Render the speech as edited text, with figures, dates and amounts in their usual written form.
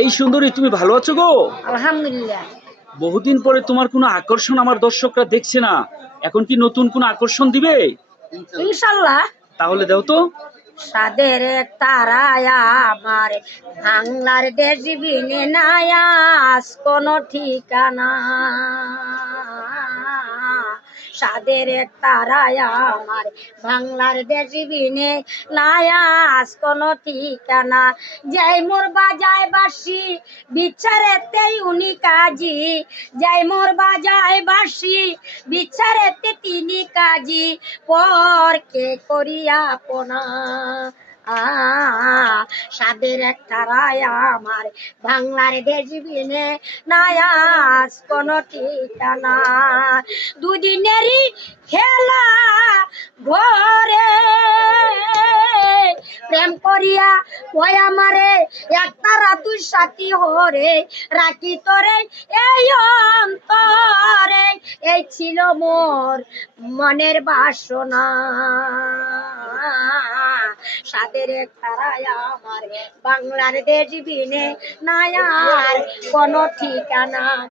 এই সুন্দরী, তুমি ভালো আছো গো? আলহামদুলিল্লাহ। বহুদিন পরে তোমার কোনো আকর্ষণ আমার দর্শকরা দেখছে না। এখন কি নতুন কোনো আকর্ষণ দিবে? ইনশাল্লাহ। তাহলে দাও তো। সাদের এক তারায় আমার বাংলার দেশ বিনে নায়াস কোনো ঠিকানা। সাদের এক তারায় আমার বাংলার দেশ বিনে নায়াস কোনো ঠিকানা। যাই মোর বাজায় বাসি বিচারেতে উনি কাজী, যাই মোর বাজায় বাসি বিচারেতে তিনি কাজী, পর কে করিয়া আপনা। সাদের এক তারায় আমার বাংলার দেশ বিনে নায়াস কোন ঠিকানা। দুদিনেরই খেলা ঘরে প্রেম করিয়া ওই আমারে এক তারা দুই সাথী হরে রাখি তোরে এই অন্তরে। এই ছিল মোর মনের বাসনা। সাদের এক তারায় আমার বাংলার দেশ বিনে নায়ার কোনো ঠিকানা।